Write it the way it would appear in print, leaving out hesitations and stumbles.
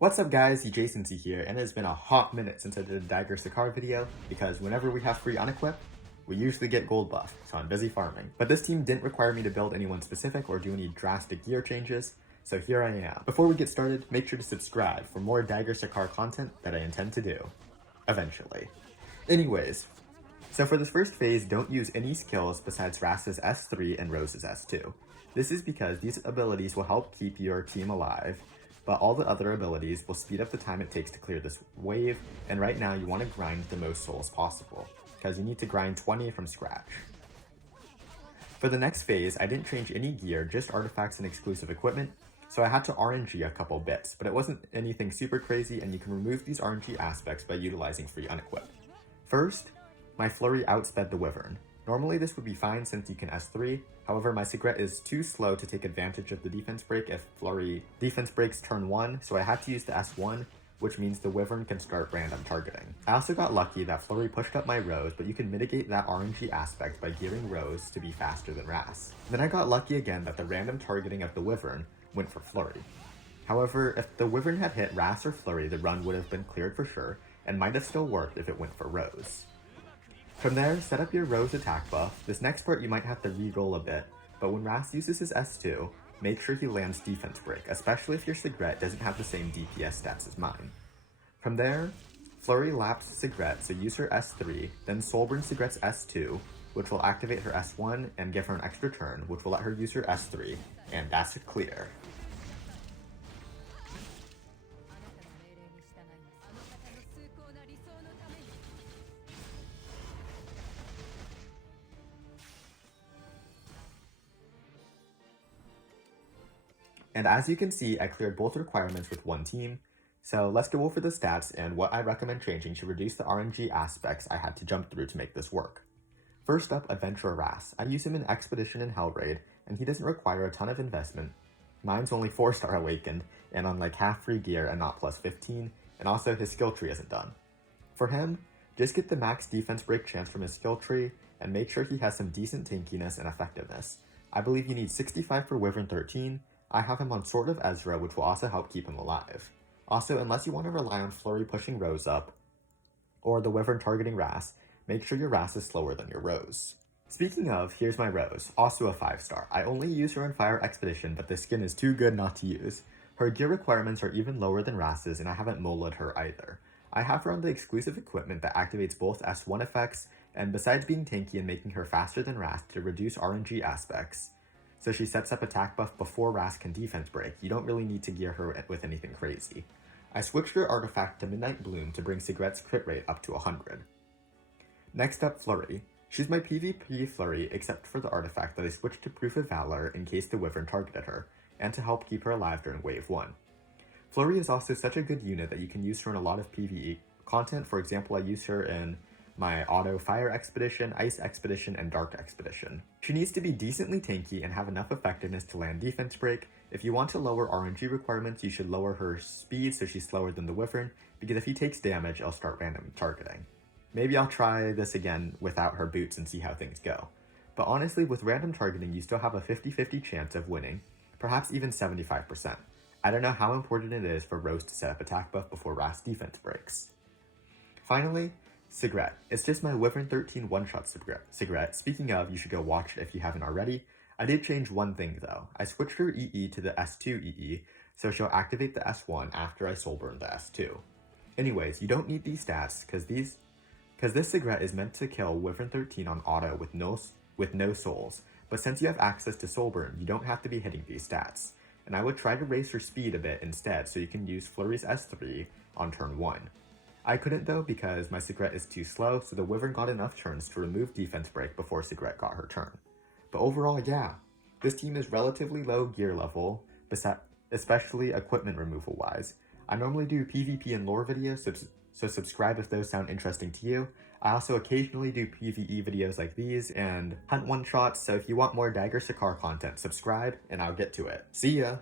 What's up guys, Jason's here, and it has been a hot minute since I did a Dagger Sicar video, because whenever we have free unequip, we usually get gold buff, so I'm busy farming. But this team didn't require me to build anyone specific or do any drastic gear changes, so here I am. Before we get started, make sure to subscribe for more Dagger Sicar content that I intend to do. Eventually. Anyways, so for this first phase, don't use any skills besides Rass's S3 and Rose's S2. This is because these abilities will help keep your team alive, but all the other abilities will speed up the time it takes to clear this wave, and right now you want to grind the most souls possible, because you need to grind 20 from scratch. For the next phase, I didn't change any gear, just artifacts and exclusive equipment, so I had to RNG a couple bits, but it wasn't anything super crazy, and you can remove these RNG aspects by utilizing free unequip. First, my Flurry outsped the Wyvern. Normally this would be fine since you can S3, however my Sigret is too slow to take advantage of the defense break if Flurry defense breaks turn 1, so I had to use the S1, which means the Wyvern can start random targeting. I also got lucky that Flurry pushed up my Rose, but you can mitigate that RNG aspect by gearing Rose to be faster than Rass. Then I got lucky again that the random targeting of the Wyvern went for Flurry. However, if the Wyvern had hit Rass or Flurry, the run would have been cleared for sure, and might have still worked if it went for Rose. From there, set up your Rose attack buff. This next part you might have to re-roll a bit, but when Rass uses his S2, make sure he lands defense break, especially if your Sigret doesn't have the same DPS stats as mine. From there, Flurry laps Sigret, so use her S3, then Soulburn Sigret's S2, which will activate her S1 and give her an extra turn, which will let her use her S3, and that's a clear. And as you can see, I cleared both requirements with one team, so let's go over the stats and what I recommend changing to reduce the RNG aspects I had to jump through to make this work. First up, Adventurer Rass. I use him in Expedition and Hell Raid, and he doesn't require a ton of investment. Mine's only 4-star awakened, and on like half free gear and not plus 15, and also his skill tree isn't done. For him, just get the max defense break chance from his skill tree, and make sure he has some decent tankiness and effectiveness. I believe you need 65 for Wyvern 13, I have him on Sword of Ezra, which will also help keep him alive. Also, unless you want to rely on Flurry pushing Rose up, or the Wyvern targeting Rass, make sure your Rass is slower than your Rose. Speaking of, here's my Rose, also a 5-star. I only use her in Fire Expedition, but the skin is too good not to use. Her gear requirements are even lower than Rass's, and I haven't molded her either. I have her on the exclusive equipment that activates both S1 effects, and besides being tanky and making her faster than Rass to reduce RNG aspects, so she sets up attack buff before Rass can defense break, you don't really need to gear her with anything crazy. I switched her artifact to Midnight Bloom to bring Sigret's crit rate up to 100. Next up, Flurry. She's my PvP Flurry except for the artifact that I switched to Proof of Valor in case the Wyvern targeted her, and to help keep her alive during Wave 1. Flurry is also such a good unit that you can use her in a lot of PvE content. For example, I use her in my auto Fire Expedition, Ice Expedition, and Dark Expedition. She needs to be decently tanky and have enough effectiveness to land defense break. If you want to lower RNG requirements, you should lower her speed so she's slower than the Wyvern, because if he takes damage, I'll start random targeting. Maybe I'll try this again without her boots and see how things go. But honestly, with random targeting, you still have a 50-50 chance of winning, perhaps even 75%. I don't know how important it is for Rose to set up attack buff before Rass defense breaks. Finally, Sigret. It's just my Wyvern 13 one-shot Sigret. Speaking of, you should go watch it if you haven't already. I did change one thing though. I switched her EE to the S2 EE, so she'll activate the S1 after I soulburn the S2. Anyways, you don't need these stats, because this Sigret is meant to kill Wyvern 13 on auto with no souls, but since you have access to soulburn, you don't have to be hitting these stats. And I would try to raise her speed a bit instead, so you can use Flurry's S3 on turn 1. I couldn't though because my Sigret is too slow, so the Wyvern got enough turns to remove defense break before Sigret got her turn. But overall, yeah, this team is relatively low gear level, especially equipment removal wise. I normally do PvP and lore videos, so subscribe if those sound interesting to you. I also occasionally do PvE videos like these and hunt one-shots, so if you want more Dagger Sicar content, subscribe and I'll get to it. See ya!